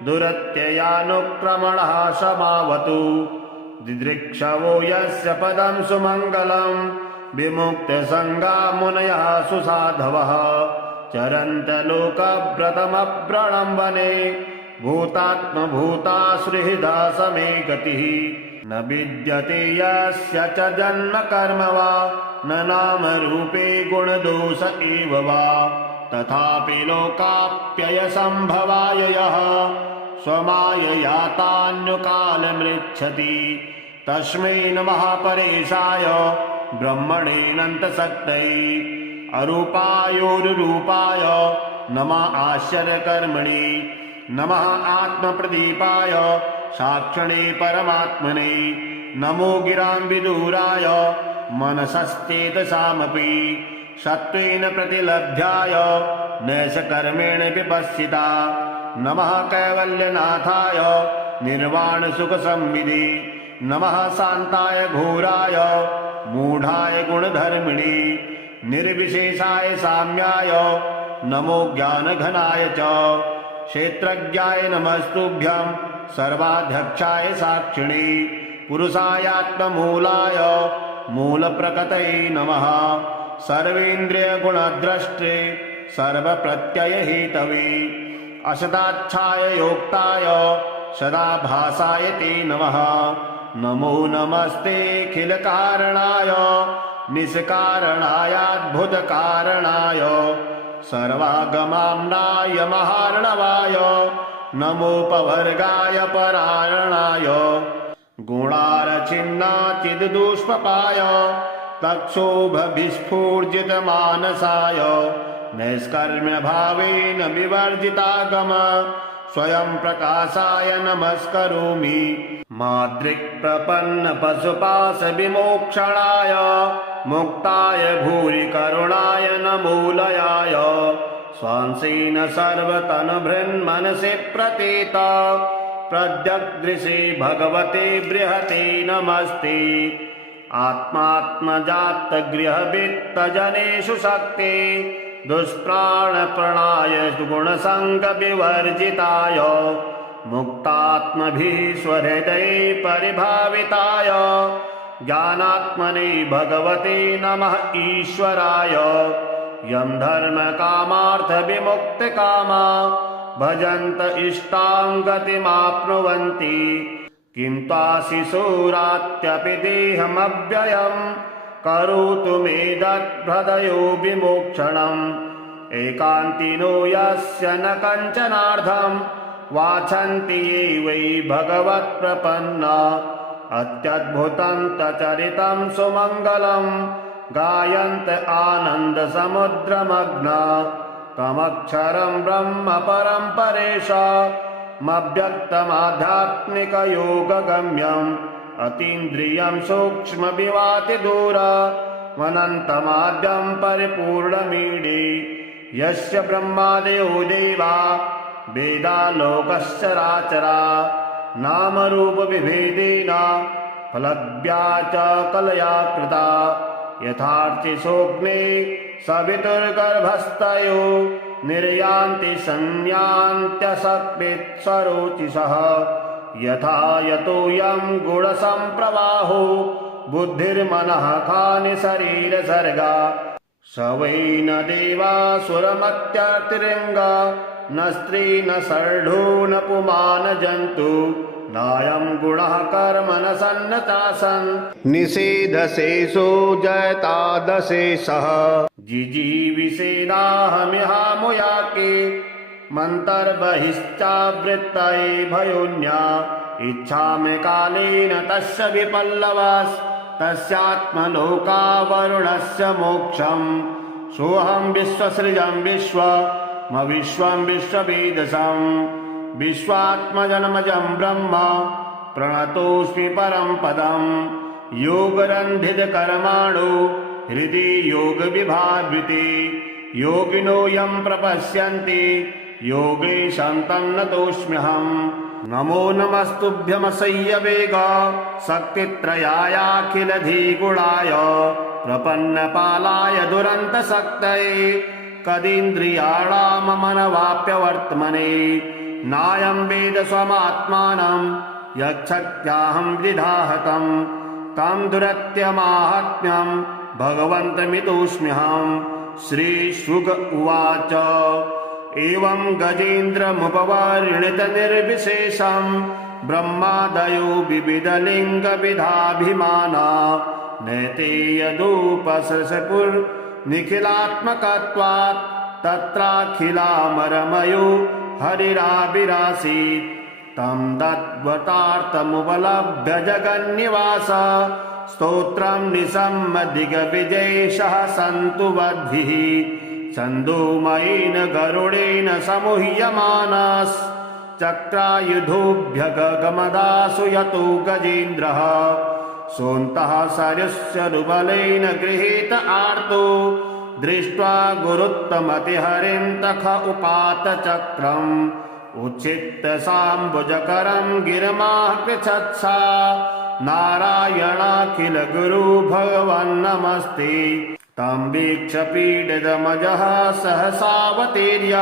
दुरत्ययानुक्रमणः समावतु दिदृक्षवो यस्य पदं सुमङ्गलं विमुक्तसङ्गा मुनयः सुसाधवः चरन्तलोकव्रतमव्रणं वने भूतात्मभूतासुहृदा समे गतिः न विद्यते यस्य च जन्म कर्म वा न नामरूपे गुणदोष एव वा तथापि लोकाप्ययसम्भवाय यः स्वमाययातान्युकालमृच्छति तस्मै नमः परेशाय ब्रह्मणेऽनन्तशक्तये अरूपायोरुरूपाय नमः आश्चर्यकर्मणे नमः आत्मप्रदीपाय साक्षिणे परमात्मने नमो गिराम्बिदूराय मनसश्चेतसामपि सत्त्वेन प्रतिलभ्याय नैषकर्मेण विपश्चिता नमः कैवल्यनाथाय निर्वाणसुखसंविदे नमः शान्ताय घोराय मूढाय गुणधर्मिणे निर्विशेषाय साम्याय नमो ज्ञानघनाय च क्षेत्रज्ञाय नमस्तुभ्यं सर्वाध्यक्षाय साक्षिणे पुरुषायात्ममूलाय मूलप्रकृतये नमः सर्वेन्द्रियगुणद्रष्टे सर्वप्रत्ययहेतवे असदाच्छाय योक्ताय सदाभासाय ते नमः नमो नमस्तेऽखिलकारणाय निष्कारणायाद्भुतकारणाय सर्वागमाम्नाय महार्णवाय नमोपवर्गाय परायणाय गुणारचिन्नाचिद्दुष्पपाय तक्षोभविस्फूर्जितमानसाय नैष्कर्म्यभावेन विवर्जितागम स्वयं प्रकाशाय नमस्करोमि माद्रिक्प्रपन्नपशुपाशविमोक्षणाय मुक्ताय भूरि करुणाय नमोलयाय स्वांसेन सर्वतनुभृन्मनसि प्रतीत प्रद्यग्दृशे भगवते बृहते नमस्ते आत्मात्मजातगृहवित्तजनेषु शक्ते दुष्प्राणप्रणाय गुणसङ्गविवर्जिताय मुक्तात्मभिः स्वहृदये परिभाविताय ज्ञानात्मने भगवते नमः ईश्वराय यं धर्मकामार्थविमुक्तकामा भजन्त इष्टां गतिमाप्नुवन्ति किं त्वाशिशूरात्यपि देहमव्ययम् करोतु मे दद्भृदयो विमोक्षणम् एकान्तिनो यस्य न कञ्चनार्थं वाछन्ति ये वै भगवत्प्रपन्ना अत्यद्भुतं तचरितं सुमङ्गलं गायन्त आनन्दसमुद्रमग्ना तमक्षरं ब्रह्म परं परेशामव्यक्तमाध्यात्मिकयोगगम्यम् अतीन्द्रियं सूक्ष्मविवातिदूरमनन्तमाद्यं परिपूर्णमीडे यस्य ब्रह्मादयो देवा वेदालोकश्चराचरा नामरूपविभेदेन फलज्ञा च कलया कृता यथार्थे सोऽग्ने सवितुर्गर्भस्थयो निर्यान्ति संयान्त्यसत्वित्सरोचिषः यथा यतोऽयं गुणसम्प्रवाहो बुद्धिर्मनः खानि शरीरसर्गा स वै न देवासुरमत्यतिरङ्गा न स्त्री न सर्ढो न पुमान जन्तु नायं गुणः कर्म न सन्नतासन् निषेधशेषो जयतादशेषः जिजीविषेणाहमिहामुयाके मन्तर्बहिश्चावृत्तये भयोन्या इच्छामि कालेन तस्य विपल्लवास्तस्यात्मलोकावरुणस्य मोक्षम् सोऽहं विश्वसृजं विश्वं विश्ववेदसं विश्वात्मजन्मजं ब्रह्म प्रणतोऽस्मि परं पदं योगरन्धितकर्माणो हृदि योगविभावृते योगिनो यं प्रपश्यन्ति योगेशं तं नतोऽस्म्यहम्। नमो नमस्तुभ्यमसह्य वेग शक्तित्रयायाखिलधिगुणाय प्रपन्नपालाय दुरन्तशक्तये कदीन्द्रियाणाममनवाप्यवर्त्मने नायं वेद स्वमात्मानं यच्छक्त्याहं विधाहतं तं दुरत्यमाहात्म्यं भगवन्तमितोऽस्म्यहम्। श्रीशुक उवाच एवं गजेन्द्रमुपवर्णितनिर्विशेषं ब्रह्मादयो विविधलिङ्गविधाभिमाना नैते यदुपसृशपुर्निखिलात्मकत्वात् तत्राखिलामरमयो हरिराविरासीत् तं दत्वतार्थमुपलभ्य जगन्निवास स्तोत्रं निसम्मदिग्विजयशः सन्तु वद्भिः छन्दोमयेन गरुडेन समूह्यमानश्चक्रायुधोऽभ्यगमदासु यतो गजेन्द्रः सोऽन्तः सरस्वरुबलेन गृहीत आर्तो दृष्ट्वा गुरुत्तमतिहरिं तख उपात चक्रम् उच्छित्य साम्बुजकरं गिरमाः पृच्छत्सा नारायणाखिल गुरु भगवन्नमस्ते तं वीक्ष्य पीडितमजः सहसावतीर्य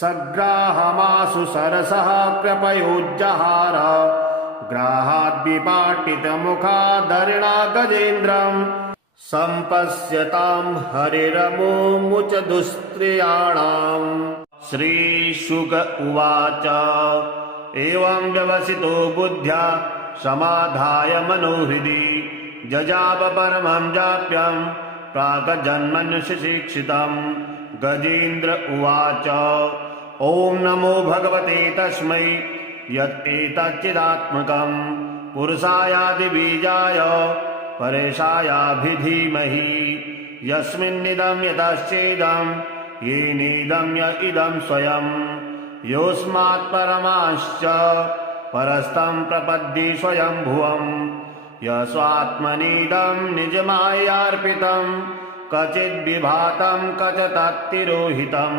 सग्राहमाशु सरसः कृपयोज्जहार ग्राहाद्विपाटितमुखादरिणा गजेन्द्रम् सम्पश्यतां हरिरमुमुच दुस्त्रियाणाम्। श्रीशुक उवाच एवं व्यवसितो बुद्ध्या समाधाय मनोहृदि जजाप परमं जाप्यं प्रागजन्मन्यशिक्षितं। गजेन्द्र उवाच ॐ नमो भगवते तस्मै यत्एतच्चिदात्मकं पुरुषायादिबीजाय परेशायाभिधीमहि यस्मिन्निदं यतश्चेदं येनेदं य इदं स्वयं योऽस्मात् परमाश्च परस्तं प्रपद्ये स्वयंभुवम् यस्वात्मनीदं निजमायार्पितं क्वचिद्विभातं क्वचित्तिरोहितम्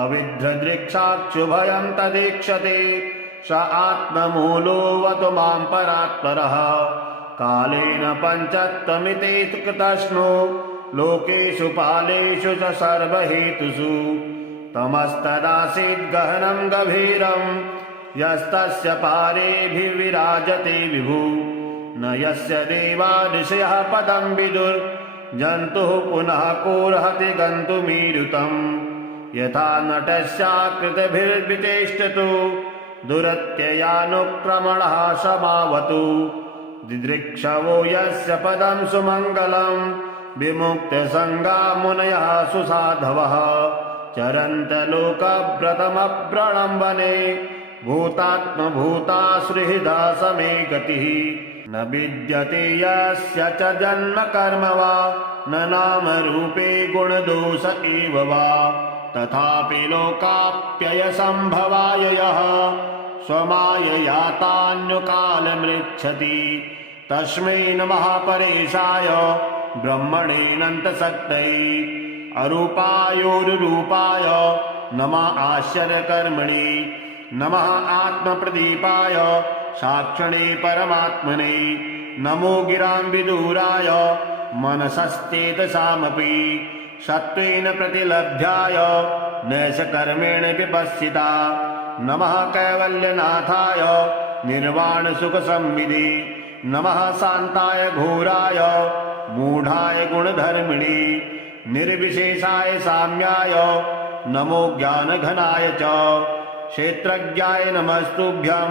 अविद्रदृक्षाक्षुभयं तदीक्षते स आत्ममूलोऽवतु मां परात्परः कालेन पञ्चत्वमिति कृतस्नो लोकेषु पालेषु च सर्वहेतुषु तमस्तदासीद् गहनं गभीरं यस्तस्य पारेभिर्विराजते विभु न यस्य देवा ऋषयः पदं विदुर्जन्तुः पुनः कोऽर्हति गन्तुमीरुतम् यथा नटस्याकृतिभिर्विचेष्टतो दुरत्ययानुक्रमणः समावतु दिदृक्षवो यस्य पदं सुमङ्गलं विमुक्तसङ्गा मुनयः सुसाधवः चरन्तलोकव्रतमप्रणम्बने भूतात्मभूतासुहृदा समे गतिः न विद्यते यस्य च जन्म कर्म वा न नाम रूपे गुणदोष एव वा तथापि लोकाप्ययसम्भवाय यः स्वमाययातान्युकालमृच्छति तस्मै नमः परेशाय ब्रह्मणेऽनन्तशक्तये अरूपायोरुरूपाय नमः आश्चर्यकर्मणे नमः आत्मप्रदीपाय साक्षिणे परमात्मने नमो गिरां विदूराय मनसश्चेतसामपि सत्त्वेन प्रतिलभ्याय नैषकर्मेण विपश्चिता नमः कैवल्यनाथाय निर्वाणसुखसंविदे नमः शान्ताय घोराय मूढाय गुणधर्मिणे निर्विशेषाय साम्याय नमो ज्ञानघनाय च क्षेत्रज्ञाय नमस्तुभ्यं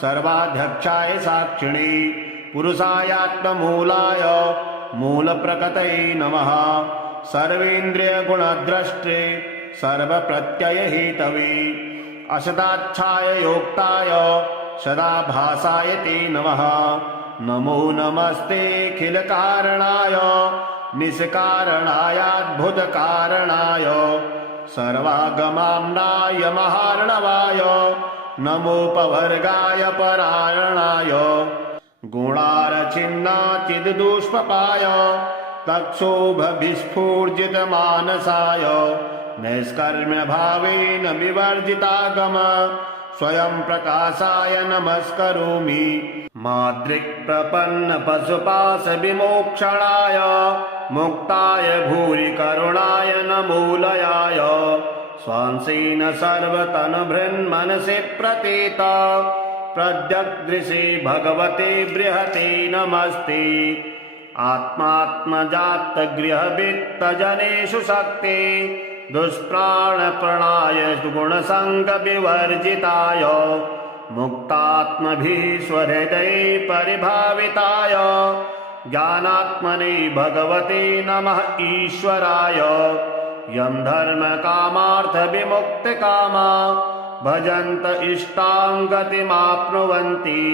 सर्वाध्यक्षाय साक्षिणे पुरुषायात्ममूलाय मूलप्रकृतये नमः सर्वेन्द्रियगुणद्रष्टे सर्वप्रत्ययहेतवे असदाच्छाय योक्ताय सदाभासाय ते नमः नमो नमस्तेऽखिलकारणाय निष्कारणायाद्भुतकारणाय सर्वागमाम्नाय महार्णवाय नमोपवर्गाय परायणाय गुणारचिन्नाचिद्दुष्पपाय तक्षोभविस्फूर्जितमानसाय नैष्कर्म्य भावेन विवर्जितागम स्वयं प्रकाशाय नमस्करोमि माद्रिक्प्रपन्न पशुपाश विमोक्षणाय मुक्ताय भूरि करुणाय नमोलयाय स्वांसेन सर्वतनुभृन्मनसि प्रतीत प्रद्यग्दृशे भगवते बृहते नमस्ते आत्मात्मजातगृहवित्तजनेषु शक्ते दुष्प्राणप्रणाय गुणसङ्गविवर्जिताय मुक्तात्मभिः स्वहृदये परिभाविताय ज्ञानात्मने भगवते नमः ईश्वराय यं धर्मकामार्थविमुक्तकामा भजन्त इष्टां गतिमाप्नुवन्ति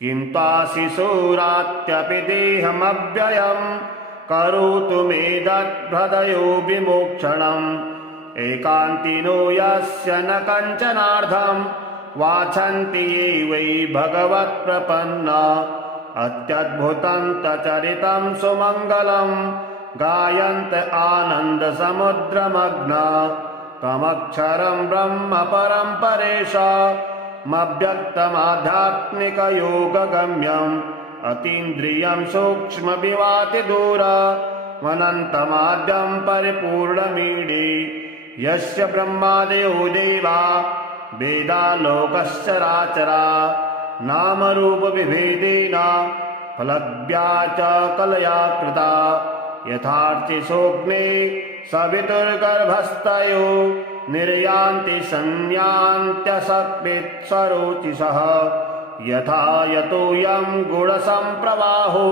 किं त्वाशिशूरात्यपि देहमव्ययम् करोतु मे दद्भृदयो विमोक्षणम् एकान्तिनो यस्य न कञ्चनार्थं वाञ्छन्ति ये वै भगवत्प्रपन्ना अत्यद्भुतं तचरितं सुमङ्गलं गायन्त आनन्दसमुद्रमग्ना तमक्षरं ब्रह्म परं परेशामव्यक्तमाध्यात्मिकयोगगम्यम् अतीन्द्रियं सूक्ष्मविवातिदूरमनन्तमाद्यं परिपूर्णमीडे यस्य ब्रह्मादयो देवा वेदालोकश्चराचरा नामरूपविभेदेन फलज्ञा च कलया कृता यथार्चिसोऽग्ने सवितुर्गर्भस्थयो निर्यान्ति संयान्त्यसत्वित्सरोचिषः यथा यतोऽयं गुणसम्प्रवाहो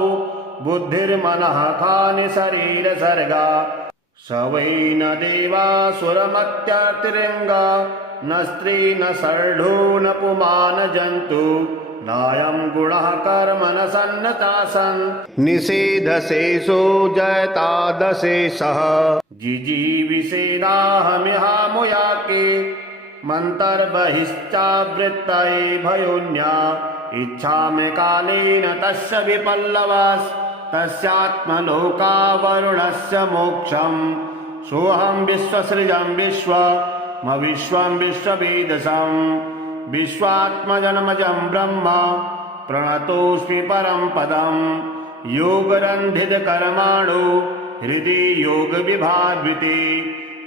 बुद्धिर्मनः खानि शरीरसर्गा स वै न देवासुरमत्यतिरिङ्गा न स्त्री न शर्ढो न पुमान जन्तु नायं गुणः कर्म न सन्न चासन् निषेधशेषो जयतादशेषः जिजीविषेणाहमिहामुयाके मन्तर्बहिश्चावृत्तये भयोन्या इच्छामि कालेन तस्य विपल्लवास् तस्यात्मलोकावरुणस्य मोक्षम् सोऽहं विश्वसृजं विश्वं विश्ववेदसम् विश्वात्मजन्मजं ब्रह्म प्रणतोऽस्मि परं पदम् योगरन्धितकर्माणो हृदि योगविभावृते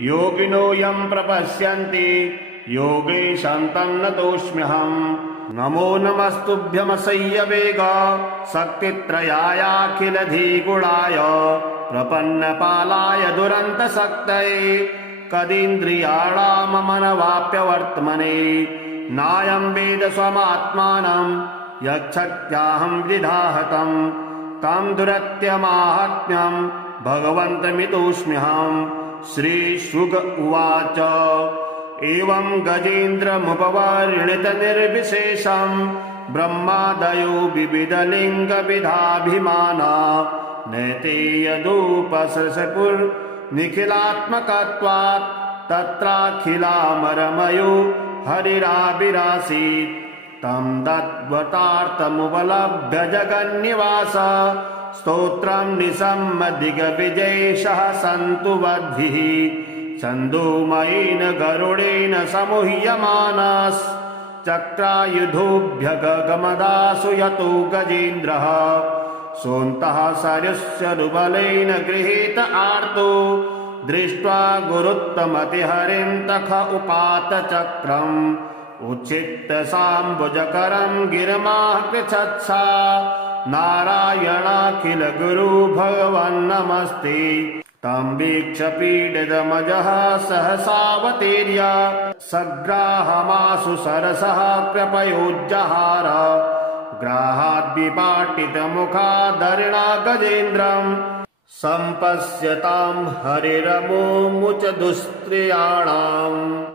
योगिनो यं प्रपश्यन्ति योगेशं तं नतोऽस्म्यहम् नमो नमस्तुभ्यमसह्यवेग शक्तित्रयायाखिलधिगुणाय प्रपन्नपालाय दुरन्तशक्तये कदीन्द्रियाणाममनवाप्यवर्त्मने नायं वेद स्वमात्मानं यच्छक्त्याहं विधाहतं तं दुरत्यमाहात्म्यं भगवन्तमितोऽस्म्यहम् श्रीशुक उवाच एवं गजेन्द्रमुपवर्णितनिर्विशेषं ब्रह्मादयो विविधलिङ्गविधाभिमाना नैते यदुपसृशपुर्निखिलात्मकत्वात् तत्राखिलामरमयो हरिराविरासीत् तं तद्वतार्थमुपलभ्य जगन्निवास स्तोत्रं निसम्मदिग्विजयेशः सन्तु वद्भिः छन्दोमयेन गरुडेन समूह्यमानाश्चक्रायुधोऽभ्यगमदासु यतो गजेन्द्रः सोऽन्तः सरस्यरुबलेन गृहीत आर्तो दृष्ट्वा गुरुत्तमतिहरिं तख उपात चक्रम् उच्छित्त साम्बुजकरं गिरिमाकृच्छत्सा नारायणाखिल गुरु भगवन्नमस्ते तं वीक्ष्य पीडितमजः सहसावतीर्य सग्राहमाशु सरसः कृपयोज्जहार ग्राहाद्विपाटितमुखादरिणा गजेन्द्रम् सम्पश्यतां हरिरमुमुच दुस्त्रियाणाम्।